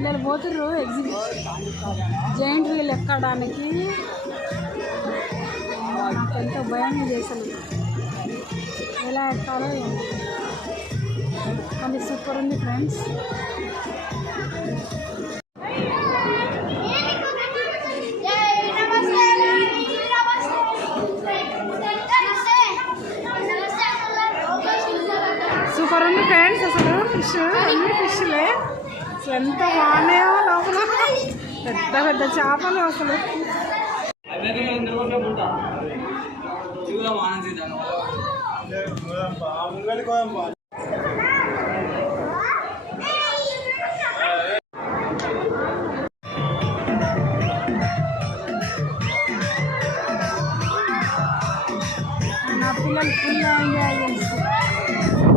పిల్లలు పోతుర్రు giant wheel ఎక్కడానికి. నాకు ఎంతో భయాన్ని చేశాను, ఎలా ఎక్కాలో ఏమో. కానీ సూపర్ ఉంది ఫ్రెండ్స్. సూపర్ ఉంది ఫ్రెండ్స్. అసలు ఫిష్ అన్ని ఫిష్లే అసలు ఎంత బాగున్నాయో. లోపల పెద్ద పెద్ద చేపలు అసలు. నా పిల్లలు ఫుల్ ఎంజాయ్ చేస్తారు.